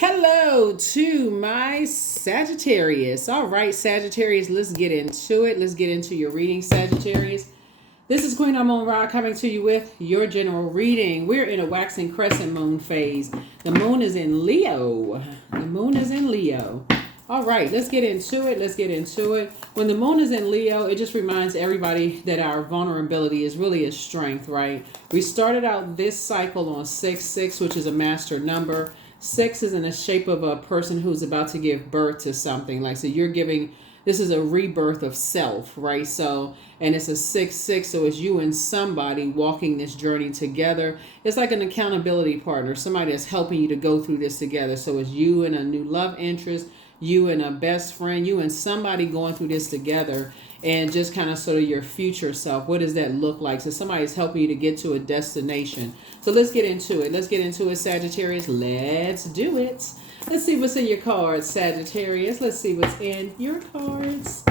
Hello to my Sagittarius. All right, Sagittarius, let's get into it. Let's get into your reading, Sagittarius. This is Queen Amun Ra coming to you with your general reading. We're in a waxing crescent moon phase. The moon is in Leo. The moon is in Leo. All right, let's get into it. Let's get into it. When the moon is in Leo, it just reminds everybody that our vulnerability is really a strength, right? We started out this cycle on 6-6, which is a master number. 6 is in the shape of a person who's about to give birth to something. Like, so you're giving, this is a rebirth of self, right? So, and it's a 6-6, so it's you and somebody walking this journey together. It's like an accountability partner, somebody that's helping you to go through this together. So it's you and a new love interest, you and a best friend, you and somebody going through this together, and just kind of sort of your future self. What does that look like? So somebody's helping you to get to a destination. So let's get into it. Let's get into it, Sagittarius. Let's do it. Let's see what's in your cards, Sagittarius. Let's see what's in your cards.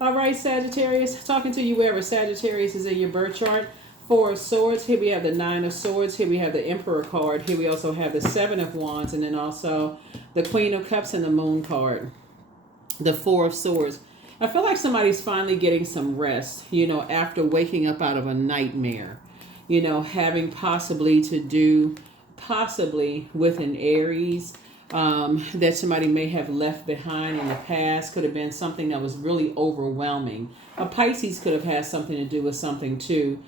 All right, Sagittarius. Talking to you wherever Sagittarius is in your birth chart. 4 of Swords. Here we have the 9 of Swords. Here we have the Emperor card. Here we also have the 7 of Wands. And then also the Queen of Cups and the Moon card. The 4 of Swords. I feel like somebody's finally getting some rest, after waking up out of a nightmare, having possibly to do, possibly with an Aries that somebody may have left behind in the past. Could have been something that was really overwhelming. A Pisces could have had something to do with something too.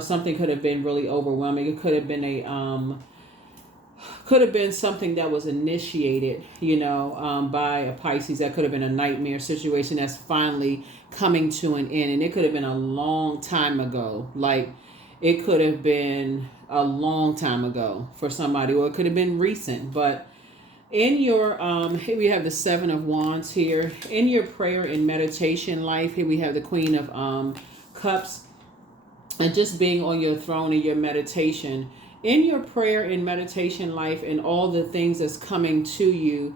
Something could have been really overwhelming. It could have been something that was initiated, by a Pisces. That could have been a nightmare situation that's finally coming to an end. And it could have been a long time ago. Like, it could have been a long time ago for somebody, or it could have been recent. But in your, here we have the 7 of Wands here. In your prayer and meditation life, here we have the Queen of Cups. And just being on your throne in your meditation, in your prayer and meditation life, and all the things that's coming to you,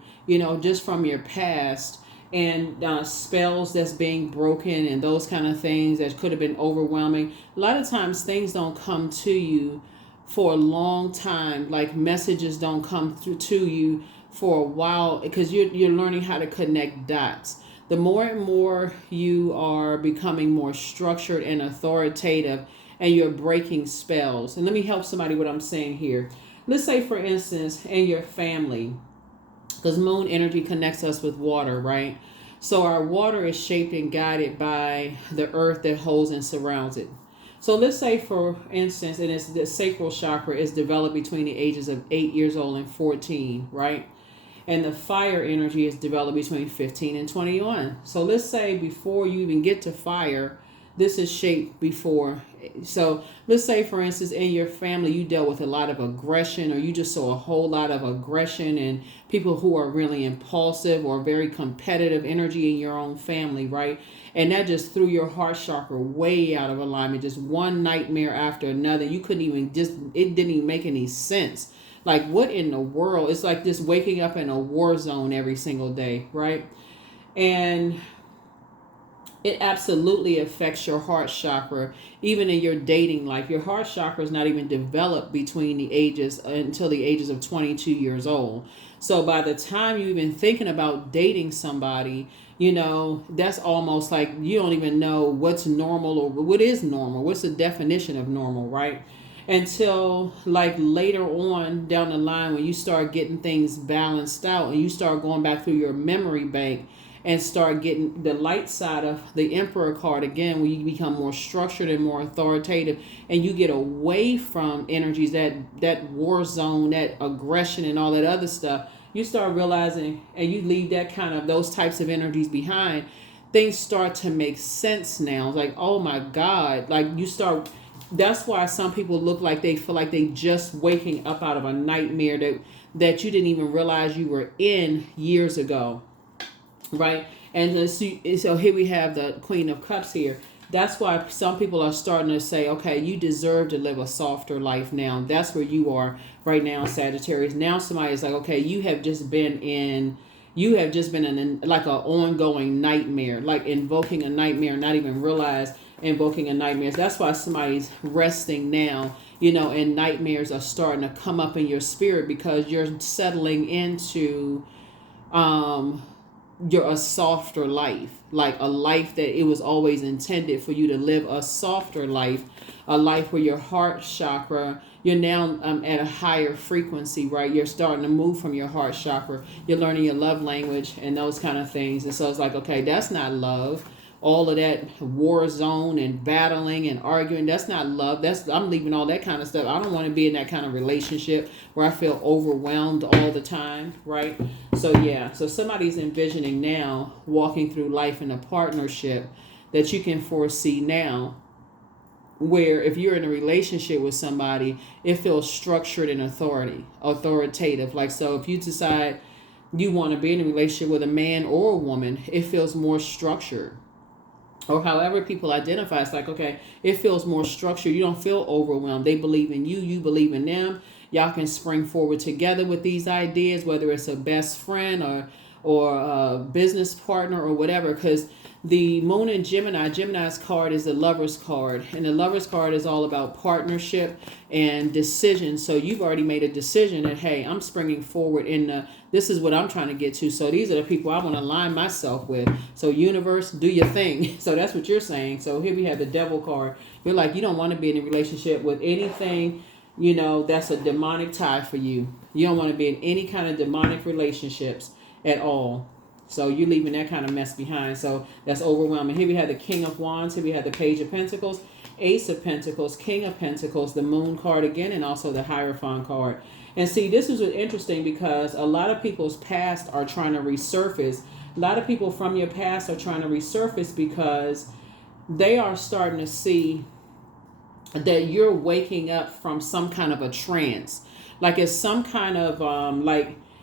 just from your past, and spells that's being broken and those kind of things that could have been overwhelming. A lot of times things don't come to you for a long time. Like, messages don't come through to you for a while, because you're learning how to connect dots. The more and more you are becoming more structured and authoritative, and you're breaking spells. And let me help somebody what I'm saying here. Let's say, for instance, in your family, because moon energy connects us with water, right? So our water is shaped and guided by the earth that holds and surrounds it. So let's say, for instance, and it's the sacral chakra is developed between the ages of 8 years old and 14, right? And the fire energy is developed between 15 and 21. So let's say before you even get to fire, this is shaped before. So let's say, for instance, in your family, you dealt with a lot of aggression, or you just saw a whole lot of aggression and people who are really impulsive or very competitive energy in your own family, right? And that just threw your heart chakra way out of alignment. Just one nightmare after another. You couldn't even it didn't even make any sense. Like, what in the world? It's like this waking up in a war zone every single day, right? And it absolutely affects your heart chakra, even in your dating life. Your heart chakra is not even developed between the ages until the ages of 22 years old. So by the time you're even thinking about dating somebody, that's almost like you don't even know what's normal, or what is normal. What's the definition of normal, right? Until like later on down the line, when you start getting things balanced out and you start going back through your memory bank and start getting the light side of the Emperor card again, when you become more structured and more authoritative, and you get away from energies, that war zone, that aggression and all that other stuff, you start realizing, and you leave that kind of those types of energies behind, things start to make sense now. It's like, oh my God, like you start. That's why some people look like they feel like they just waking up out of a nightmare that you didn't even realize you were in years ago, right? And so here we have the Queen of Cups here. That's why some people are starting to say, okay, you deserve to live a softer life now. That's where you are right now, Sagittarius. Now somebody's like, okay, you have just been in like an ongoing nightmare, like invoking a nightmare, not even realize invoking a nightmare. That's why somebody's resting now and nightmares are starting to come up in your spirit because you're settling into a softer life, like a life that it was always intended for you to live, a softer life, a life where your heart chakra, you're now at a higher frequency, right? You're starting to move from your heart chakra. You're learning your love language and those kind of things. And so it's like, okay, that's not love. All of that war zone and battling and arguing, that's not love. I'm leaving all that kind of stuff. I don't want to be in that kind of relationship where I feel overwhelmed all the time, right? So yeah, so somebody's envisioning now walking through life in a partnership that you can foresee now, where if you're in a relationship with somebody, it feels structured and authoritative. Like, so if you decide you want to be in a relationship with a man or a woman, it feels more structured. Or however people identify, it's like, okay, it feels more structured. You don't feel overwhelmed. They believe in you. You believe in them. Y'all can spring forward together with these ideas, whether it's a best friend or a business partner or whatever. Because the moon in Gemini's card is the lover's card. And the lover's card is all about partnership and decision. So you've already made a decision that, hey, I'm springing forward this is what I'm trying to get to. So these are the people I want to align myself with. So universe, do your thing. So that's what you're saying. So here we have the devil card. You're like, you don't want to be in a relationship with anything, that's a demonic tie for you. You don't want to be in any kind of demonic relationships at all. So you're leaving that kind of mess behind. So that's overwhelming. Here we have the King of Wands. Here we have the Page of Pentacles, Ace of Pentacles, King of Pentacles, the Moon card again, and also the Hierophant card. And see, this is interesting because a lot of people's past are trying to resurface. A lot of people from your past are trying to resurface because they are starting to see that you're waking up from some kind of a trance. Like it's some kind of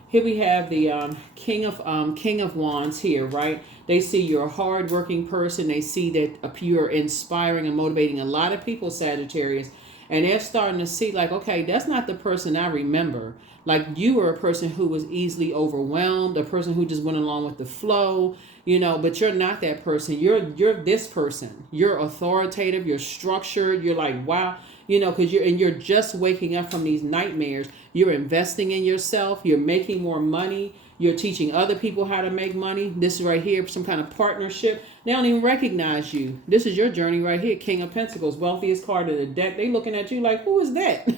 here we have the King of Wands here, right? They see you're a hardworking person. They see that you're inspiring and motivating a lot of people, Sagittarius. And they're starting to see like, okay, that's not the person I remember. Like you were a person who was easily overwhelmed, a person who just went along with the flow, but you're not that person. You're this person. You're authoritative. You're structured. You're like, wow, because you're just waking up from these nightmares. You're investing in yourself. You're making more money. You're teaching other people how to make money. This is right here, some kind of partnership. They don't even recognize you. This is your journey right here. King of Pentacles, wealthiest card of the deck. They looking at you like, who is that?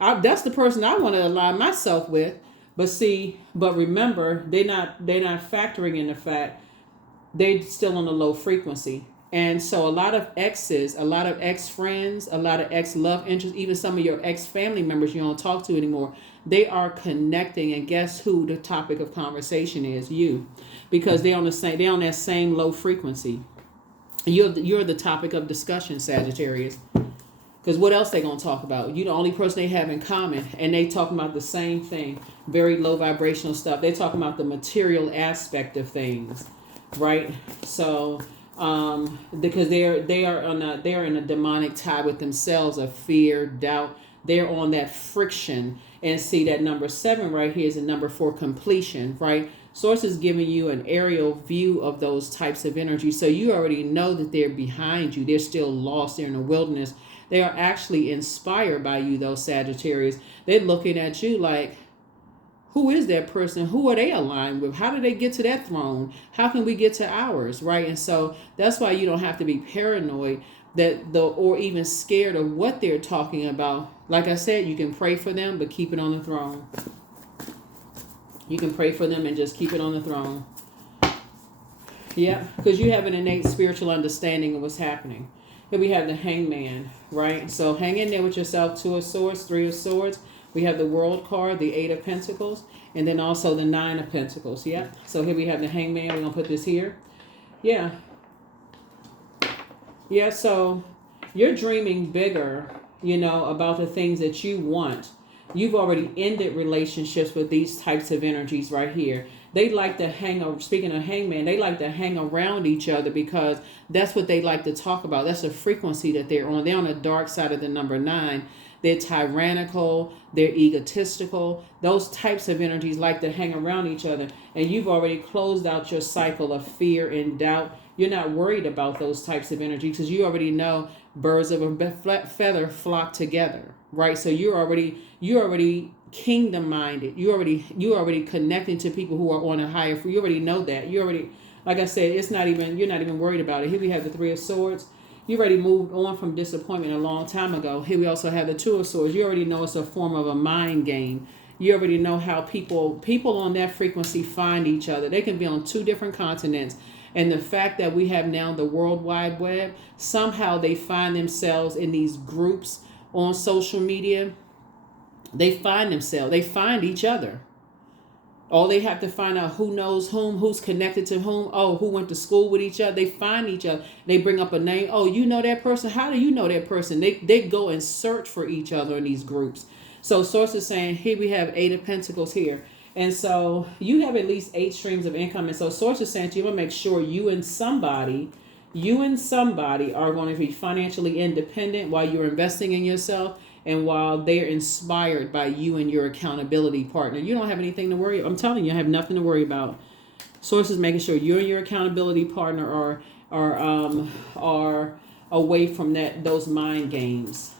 That's the person I want to align myself with. But remember, they're not factoring in the fact they're still on a low frequency. And so a lot of exes, a lot of ex-friends, a lot of ex-love interests, even some of your ex-family members you don't talk to anymore, they are connecting. And guess who the topic of conversation is? You. Because they're on that same low frequency. You're the topic of discussion, Sagittarius. Because what else they going to talk about? You're the only person they have in common. And they talking about the same thing. Very low vibrational stuff. They talking about the material aspect of things. Right? So because they're in a demonic tie with themselves of fear, doubt. They're on that friction. And see that number 7 right here is a number for completion, right? Source is giving you an aerial view of those types of energy. So you already know that they're behind you. They're still lost. They're in the wilderness. They are actually inspired by you, though, Sagittarius. They're looking at you like, who is that person? Who are they aligned with? How did they get to that throne? How can we get to ours, right? And so that's why you don't have to be paranoid or even scared of what they're talking about. Like I said, you can pray for them, but keep it on the throne. You can pray for them and just keep it on the throne. Yeah, because you have an innate spiritual understanding of what's happening. Here we have the Hangman, right? So hang in there with yourself. 2 of Swords, 3 of Swords. We have the World card, the 8 of Pentacles, and then also the 9 of Pentacles. Yeah. So here we have the Hangman. We're going to put this here. Yeah. Yeah, so you're dreaming bigger, about the things that you want. You've already ended relationships with these types of energies right here. They like to speaking of Hangman, they like to hang around each other because that's what they like to talk about. That's the frequency that they're on. They're on the dark side of the number 9. They're tyrannical. They're egotistical. Those types of energies like to hang around each other. And you've already closed out your cycle of fear and doubt. You're not worried about those types of energy because you already know birds of a feather flock together, right? So you're already kingdom minded. You already connecting to people who are on a higher. You already know that. You already, like I said, you're not even worried about it. Here we have the Three of Swords. You already moved on from disappointment a long time ago. Here we also have the Two of Swords. You already know it's a form of a mind game. You already know how people on that frequency find each other. They can be on two different continents. And the fact that we have now the World Wide Web, somehow they find themselves in these groups on social media. They find each other. Oh, they have to find out who knows whom, who's connected to whom. Oh, who went to school with each other. They find each other. They bring up a name. Oh, you know that person? How do you know that person? They go and search for each other in these groups. So Source is saying, here we have 8 of Pentacles here. And so you have at least 8 streams of income. And so Source is saying to you, I'm going to make sure you and somebody are going to be financially independent while you're investing in yourself. And while they're inspired by you and your accountability partner, you don't have anything to worry about. I'm telling you, I have nothing to worry about. Source is making sure you and your accountability partner are away from those mind games,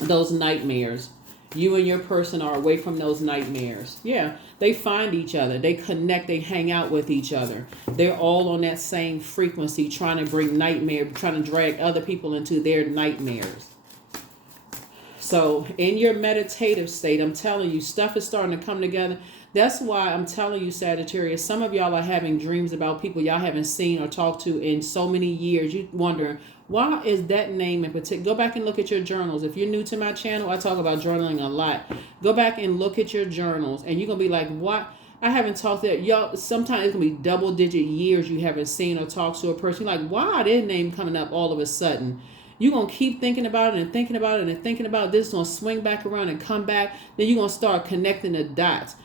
those nightmares. You and your person are away from those nightmares. Yeah, they find each other. They connect. They hang out with each other. They're all on that same frequency, trying to bring trying to drag other people into their nightmares. So in your meditative state, I'm telling you, stuff is starting to come together. That's why I'm telling you, Sagittarius, some of y'all are having dreams about people y'all haven't seen or talked to in so many years. You wondering, why is that name in particular? Go back and look at your journals. If you're new to my channel, I talk about journaling a lot. Go back and look at your journals, and you're going to be like, what? I haven't talked to y'all. Sometimes it's going to be double-digit years you haven't seen or talked to a person. You're like, why their name coming up all of a sudden? You're going to keep thinking about it and thinking about it and thinking about it. This is going to swing back around and come back. Then you're going to start connecting the dots.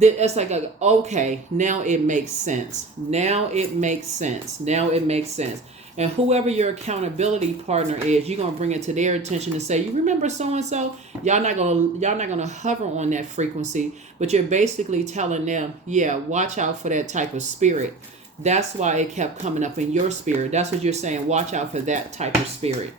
It's like, okay, now it makes sense. Now it makes sense. Now it makes sense. And whoever your accountability partner is, you're going to bring it to their attention and say, you remember so-and-so? Y'all not going to hover on that frequency, but you're basically telling them, yeah, watch out for that type of spirit. That's why it kept coming up in your spirit. That's what you're saying. Watch out for that type of spirit.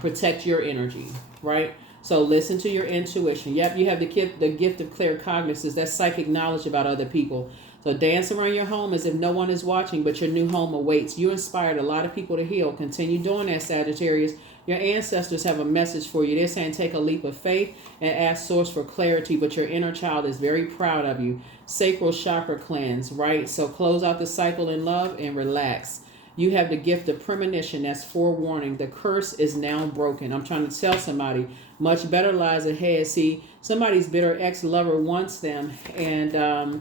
Protect your energy, right? So listen to your intuition. Yep, you have the gift of claircognizance. That's psychic knowledge about other people. So dance around your home as if no one is watching, but your new home awaits. You inspired a lot of people to heal. Continue doing that, Sagittarius. Your ancestors have a message for you. They're saying take a leap of faith and ask Source for clarity, but your inner child is very proud of you. Sacral chakra cleanse, right? So close out the cycle in love and relax. You have the gift of premonition. That's forewarning. The curse is now broken. I'm trying to tell somebody much better lies ahead. See, somebody's bitter ex-lover wants them, and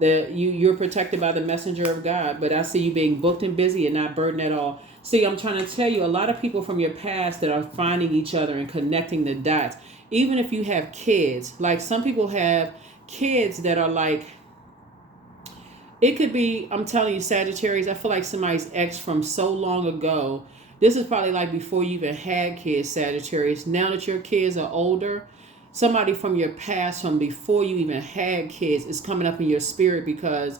you're protected by the messenger of God. But I see you being booked and busy and not burdened at all. See, I'm trying to tell you, a lot of people from your past that are finding each other and connecting the dots. Even if you have kids, like some people have kids that are like, it could be, I'm telling you, Sagittarius, I feel like somebody's ex from so long ago. This is probably like before you even had kids, Sagittarius. Now that your kids are older, somebody from your past, from before you even had kids, is coming up in your spirit because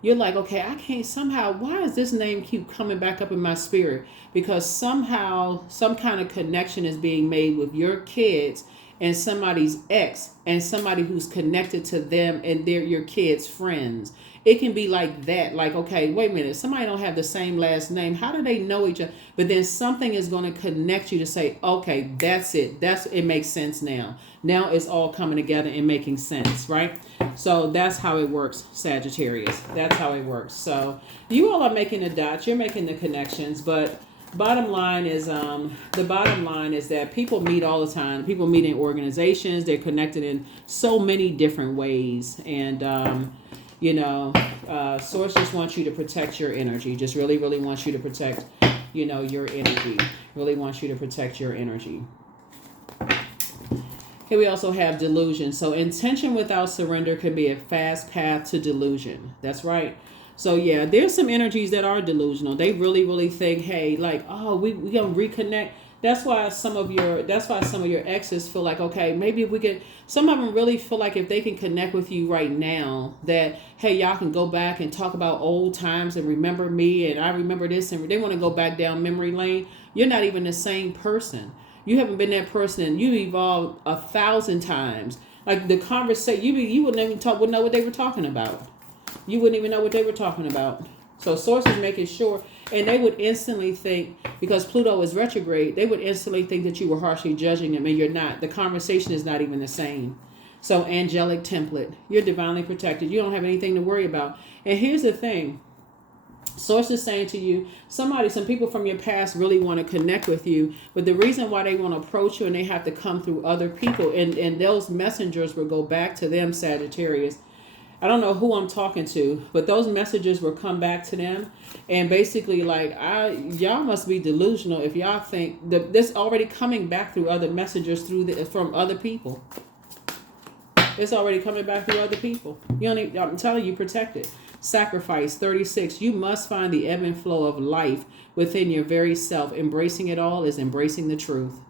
you're like, okay, I can't somehow, why does this name keep coming back up in my spirit? Because somehow some kind of connection is being made with your kids and somebody's ex and somebody who's connected to them and they're your kids' friends. It can be like that. Like, okay, wait a minute. Somebody don't have the same last name. How do they know each other? But then something is going to connect you to say, okay, that's it. It makes sense now. Now it's all coming together and making sense, right? So that's how it works, Sagittarius. That's how it works. So you all are making the dots. You're making the connections. But bottom line is that people meet all the time. People meet in organizations. They're connected in so many different ways. And, Source just wants you to protect your energy. Just really, really wants you to protect, your energy. Really wants you to protect your energy. Here we also have delusion. So intention without surrender can be a fast path to delusion. That's right. So yeah, there's some energies that are delusional. They really, really think, hey, like, oh, we gonna reconnect. That's why some of your exes feel like, okay, maybe if we could, some of them really feel like if they can connect with you right now, that hey, y'all can go back and talk about old times and remember me and I remember this, and they want to go back down memory lane. You're not even the same person. You haven't been that person, and you evolved 1,000 times. Like the conversation, you wouldn't even wouldn't know what they were talking about. You wouldn't even know what they were talking about. So Source is making sure, and they would instantly think, because Pluto is retrograde, they would instantly think that you were harshly judging them, and you're not. The conversation is not even the same. So angelic template, you're divinely protected. You don't have anything to worry about. And here's the thing. Source is saying to you, some people from your past really want to connect with you, but the reason why they want to approach you and they have to come through other people, and those messengers will go back to them, Sagittarius. I don't know who I'm talking to, but those messages will come back to them, and basically like, y'all must be delusional if y'all think that this already coming back through other messengers from other people. It's already coming back through other people. I'm telling you, protected. Sacrifice 36. You must find the ebb and flow of life within your very self. Embracing it all is embracing the truth.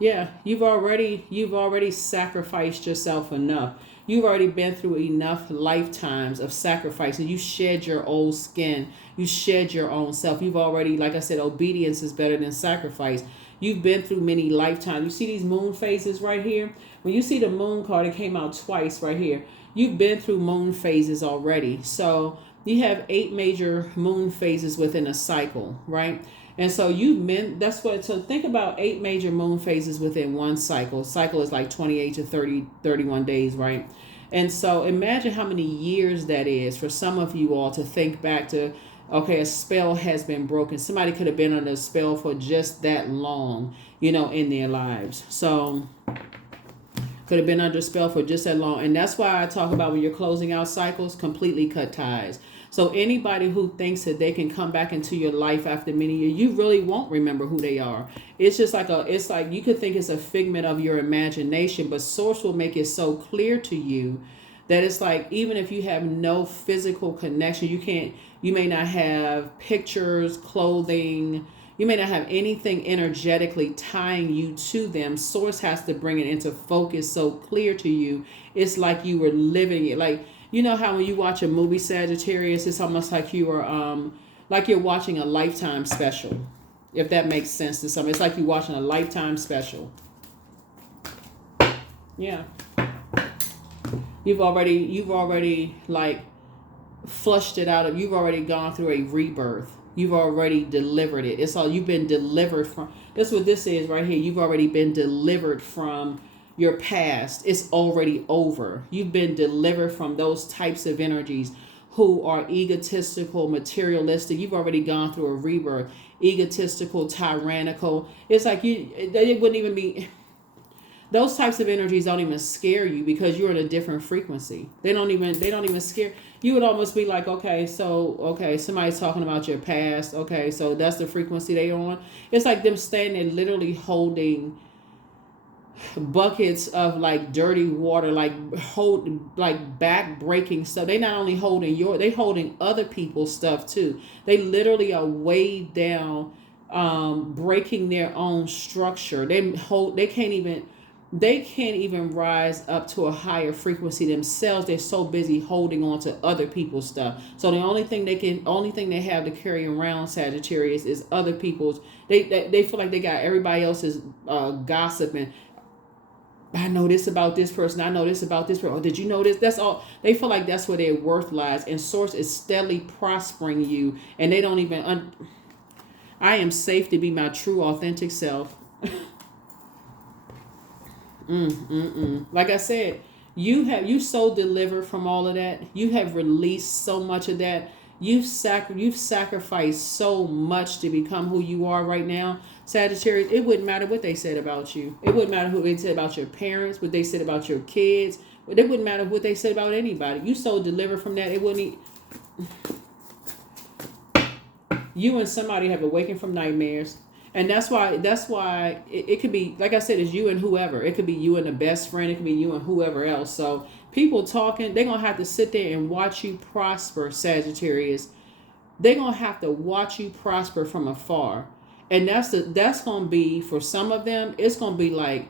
Yeah, you've already sacrificed yourself enough. You've already been through enough lifetimes of sacrifice, and you shed your old skin. You shed your own self. You've already, like I said, obedience is better than sacrifice. You've been through many lifetimes. You see these moon phases right here? When you see the moon card, it came out twice right here. You've been through moon phases already. So you have 8 major moon phases within a cycle, right? And so so think about 8 major moon phases within one cycle. Cycle is like 28 to 31 days, right? And so imagine how many years that is for some of you all to think back to, okay, a spell has been broken. Somebody could have been under a spell for just that long, in their lives. So could have been under a spell for just that long. And that's why I talk about when you're closing out cycles, completely cut ties. So anybody who thinks that they can come back into your life after many years, you really won't remember who they are. It's just it's like you could think it's a figment of your imagination, but Source will make it so clear to you that it's like, even if you have no physical connection, you may not have pictures, clothing, you may not have anything energetically tying you to them. Source has to bring it into focus so clear to you. It's like you were living it. Like, you know how when you watch a movie, Sagittarius, it's almost like you're watching a Lifetime special, if that makes sense to some. It's like you're watching a Lifetime special. Yeah. You've already like flushed it out of. You've already gone through a rebirth. You've already delivered it. It's all you've been delivered from. That's what this is right here. You've already been delivered from your past. It's already over. You've been delivered from those types of energies who are egotistical, materialistic. You've already gone through a rebirth. Egotistical, tyrannical. It's like they wouldn't even be. Those types of energies don't even scare you because you're in a different frequency. They don't even scare. You would almost be like, okay, somebody's talking about your past. Okay, so that's the frequency they on. It's like them standing literally holding buckets of like dirty water, like back breaking stuff. They not only holding they holding other people's stuff too. They literally are weighed down, breaking their own structure. They can't even rise up to a higher frequency themselves. They're so busy holding on to other people's stuff. So the only thing they have to carry around, Sagittarius, is other people's. They feel like they got everybody else's gossiping. I know this about this person. I know this about this person. Oh, did you know this? That's all. They feel like that's where their worth lies. And Source is steadily prospering you. And they don't even... I am safe to be my true, authentic self. Like I said, you so delivered from all of that. You have released so much of that. You've sacrificed so much to become who you are right now, Sagittarius. It wouldn't matter what they said about you. It wouldn't matter what they said about your parents, what they said about your kids. It wouldn't matter what they said about anybody. You so delivered from that. It wouldn't. You and somebody have awakened from nightmares. And that's why it could be, like I said, it's you and whoever. It could be you and a best friend. It could be you and whoever else. So people talking, they're going to have to sit there and watch you prosper, Sagittarius. They're going to have to watch you prosper from afar. And that's going to be, for some of them, it's going to be like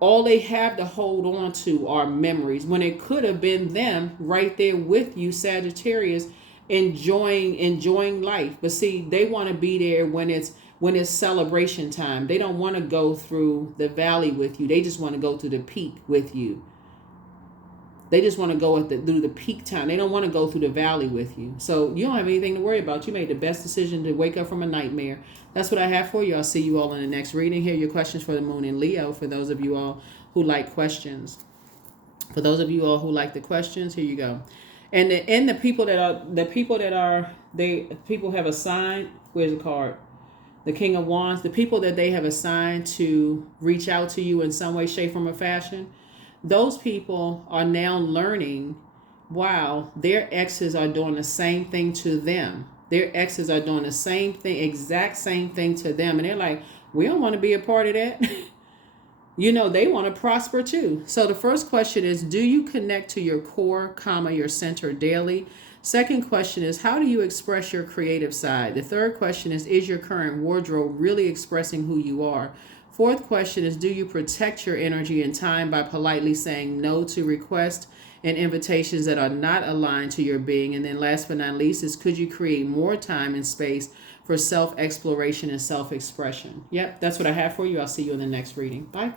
all they have to hold on to are memories, when it could have been them right there with you, Sagittarius, enjoying life. But see, they want to be there when it's celebration time. They don't want to go through the valley with you. They just want to go through the peak with you. They just want to go through the peak time. They don't want to go through the valley with you. So you don't have anything to worry about. You made the best decision to wake up from a nightmare. That's what I have for you. I'll see you all in the next reading. Here are your questions for the moon in Leo, for those of you all who like questions. For those of you all who like the questions, here you go. And the people people have assigned, where's the card? The King of Wands, the people that they have assigned to reach out to you in some way, shape, form, or fashion, those people are now learning, wow, their exes are doing the same thing to them. Their exes are doing the same thing, exact same thing to them. And they're like, we don't want to be a part of that. They want to prosper too. So the first question is, do you connect to your core, your center daily? Second question is, how do you express your creative side? The third question is your current wardrobe really expressing who you are? Fourth question is, do you protect your energy and time by politely saying no to requests and invitations that are not aligned to your being? And then last but not least is, could you create more time and space for self-exploration and self-expression? Yep, that's what I have for you. I'll see you in the next reading. Bye.